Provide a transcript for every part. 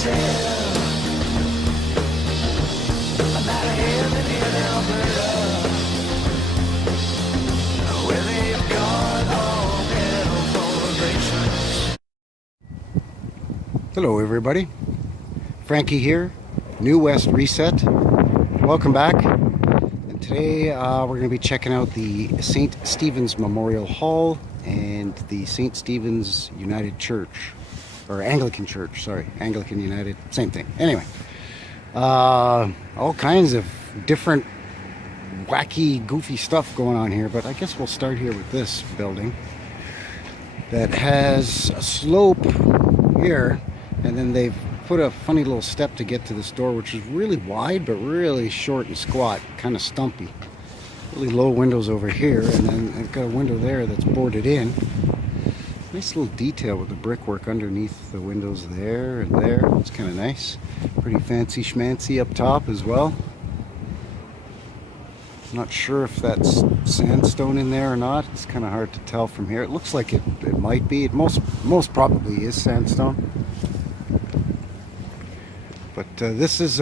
tell. I'm out of heaven in Alberta, where they've got all metal formations. Hello everybody, Frankie here, New West Reset. Welcome back. And today we're going to be checking out the St. Stephen's Memorial Hall and the St. Stephen's United Church, or Anglican Church, sorry, Anglican United, same thing. Anyway, all kinds of different wacky, goofy stuff going on here, but I guess we'll start here with this building that has a slope here, and then they've put a funny little step to get to this door, which is really wide but really short and squat, kind of stumpy. Really low windows over here, and then they've got a window there that's boarded in. Nice little detail with the brickwork underneath the windows there and there. It's kind of nice. Pretty fancy schmancy up top as well. I'm not sure if that's sandstone in there or not. It's kind of hard to tell from here. It looks like it might be. It most probably is sandstone. But this is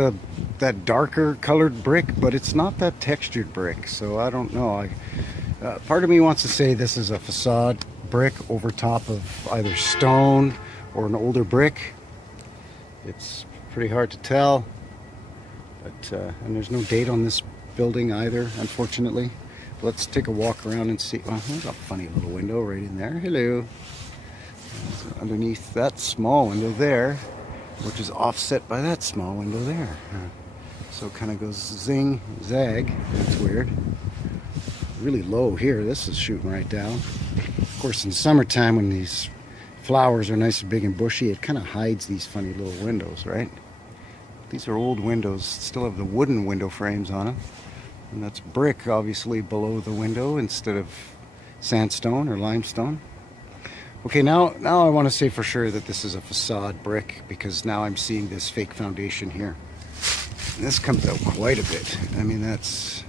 that darker colored brick, but it's not that textured brick, so I don't know. Part of me wants to say this is a facade brick over top of either stone or an older brick. It's pretty hard to tell, but and there's no date on this building either, unfortunately. Let's take a walk around and see. Well, there's a funny little window right in there. Hello. So underneath that small window there, which is offset by that small window there. So it kind of goes zing, zag. That's weird. Really low here. This is shooting right down. Of course, in summertime when these flowers are nice and big and bushy, it kind of hides these funny little windows, right? These are old windows, still have the wooden window frames on them. And that's brick, obviously, below the window instead of sandstone or limestone. Okay, now I want to say for sure that this is a facade brick, because now I'm seeing this fake foundation here. And this comes out quite a bit. I mean, that's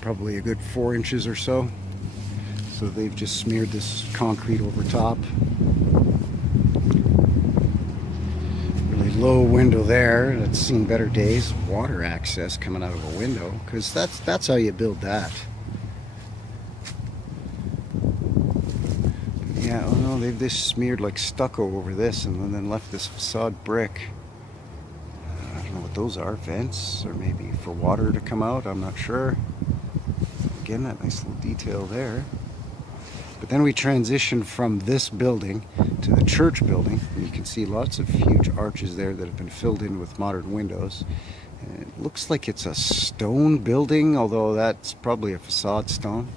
probably a good 4 inches or so. So they've just smeared this concrete over top. Really low window there. That's seen better days. Water access coming out of a window, because that's how you build that. Yeah, oh no, they've just smeared like stucco over this and then left this facade brick. I don't know what those are, vents, or maybe for water to come out, I'm not sure. Again, that nice little detail there. But then we transition from this building to the church building. And you can see lots of huge arches there that have been filled in with modern windows. And it looks like it's a stone building, although that's probably a facade stone.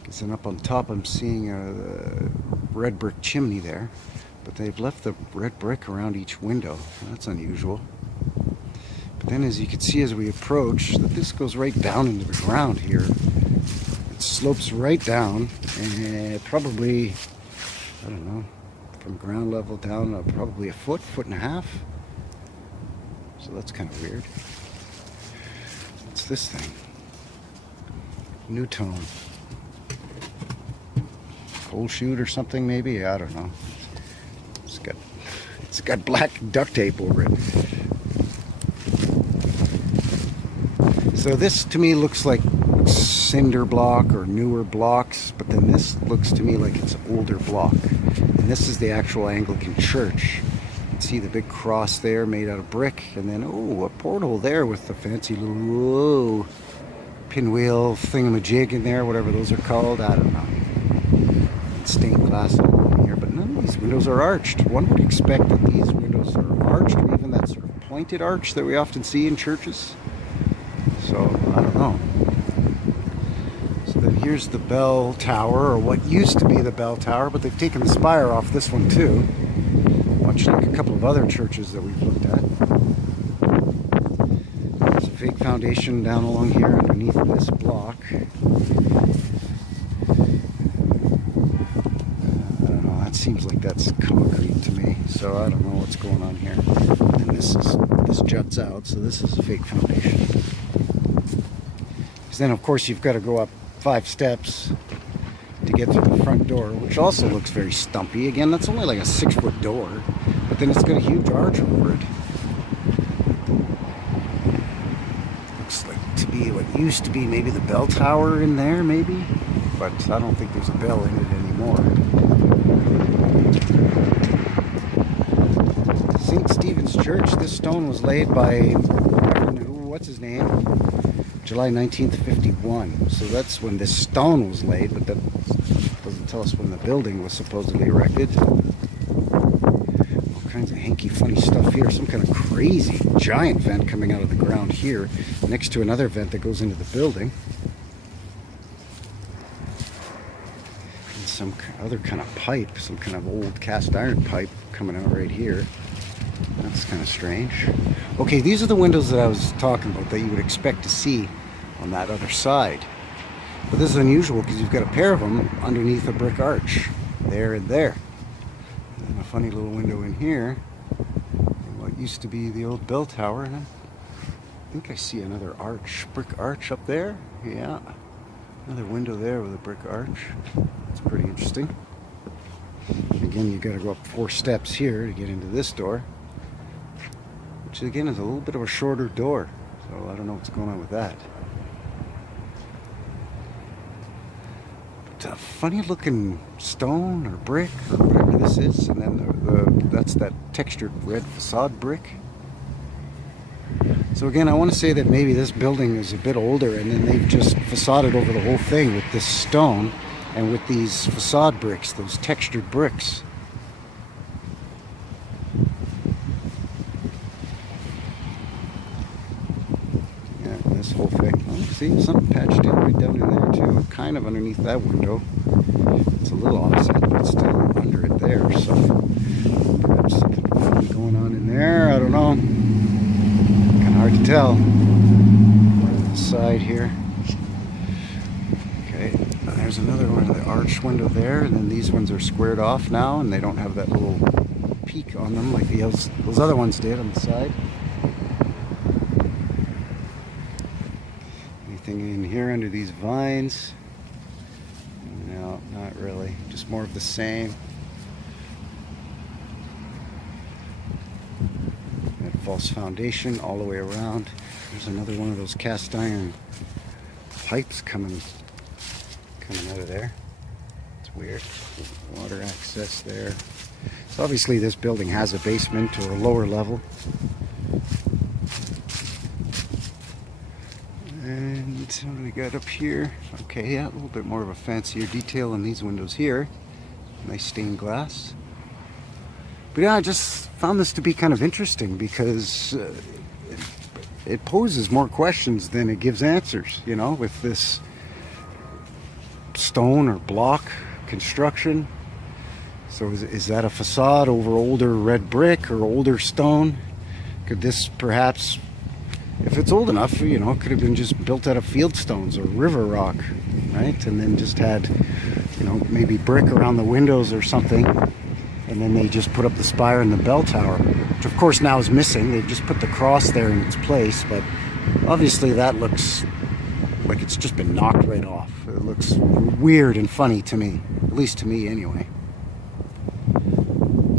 Because then up on top I'm seeing a red brick chimney there, but they've left the red brick around each window. That's unusual. But then, as you can see as we approach, that this goes right down into the ground here. It slopes right down, and probably, I don't know, from ground level down probably a foot and a half. So that's kind of weird. What's this thing? New tone. Coal chute or something, maybe? I don't know. It's got black duct tape over it. So this to me looks like cinder block or newer blocks, but then this looks to me like it's older block. And this is the actual Anglican Church. You can see the big cross there made out of brick, and then a portal there with the fancy little pinwheel thingamajig in there, whatever those are called. I don't know. Stained glass in here, but none of these windows are arched. One would expect that these windows are arched, or even that sort of pointed arch that we often see in churches. So I don't know. So then here's the bell tower, or what used to be the bell tower, but they've taken the spire off this one too, much like a couple of other churches that we've looked at. There's a fake foundation down along here underneath this block. Seems like that's concrete to me, so I don't know what's going on here. And this juts out, so this is a fake foundation. Because then, of course, you've got to go up 5 steps to get through the front door, which also looks very stumpy. Again, that's only like a 6-foot door. but then it's got a huge arch over it. Looks like to be what used to be maybe the bell tower in there, maybe, but I don't think there's a bell in it anymore. St. Stephen's Church. This stone was laid by what's his name? July 19th, 51. So that's when this stone was laid, but that doesn't tell us when the building was supposedly erected. All kinds of hanky funny stuff here. Some kind of crazy giant vent coming out of the ground here next to another vent that goes into the building. And some other kind of pipe, some kind of old cast iron pipe coming out right here. That's kind of strange. Okay, these are the windows that I was talking about that you would expect to see on that other side. But this is unusual because you've got a pair of them underneath a brick arch. There and there. And then a funny little window in here. In what used to be the old bell tower. And I think I see another arch, brick arch up there. Yeah. Another window there with a brick arch. That's pretty interesting. Again, you've got to go up 4 steps here to get into this door. Which again is a little bit of a shorter door, so I don't know what's going on with that. But a funny looking stone or brick or whatever this is, and then that's that textured red facade brick. So again, I want to say that maybe this building is a bit older, and then they've just facaded over the whole thing with this stone and with these facade bricks, those textured bricks. This whole thing. Oh, see, something patched in right down in there too, kind of underneath that window. It's a little offset, but still under it there, so perhaps something funny going on in there. I don't know. Kind of hard to tell. More to the side here. Okay, there's another one of the arch window there, and then these ones are squared off now, and they don't have that little peak on them like those other ones did on the side. In here under these vines? No, not really. Just more of the same. That false foundation all the way around. There's another one of those cast iron pipes coming out of there. It's weird. Water access there. So obviously this building has a basement or a lower level. And what do we got up here? Okay, yeah, a little bit more of a fancier detail in these windows here. Nice stained glass. But yeah, I just found this to be kind of interesting because it poses more questions than it gives answers, you know, with this stone or block construction. So is that a facade over older red brick or older stone? Could this perhaps, if it's old enough, you know, it could have been just built out of field stones or river rock, right? And then just had, you know, maybe brick around the windows or something. And then they just put up the spire and the bell tower, which of course now is missing. They've just put the cross there in its place, but obviously that looks like it's just been knocked right off. It looks weird and funny to me, at least to me anyway.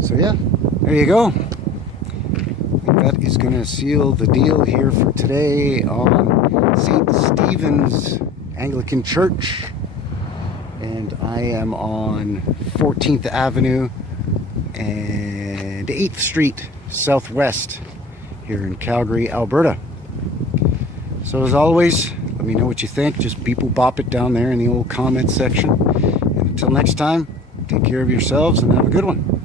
So yeah, there you go. That is going to seal the deal here for today on St. Stephen's Anglican Church. And I am on 14th Avenue and 8th Street Southwest here in Calgary, Alberta. So as always, let me know what you think. Just beep-boop-bop it down there in the old comment section. And until next time, take care of yourselves and have a good one.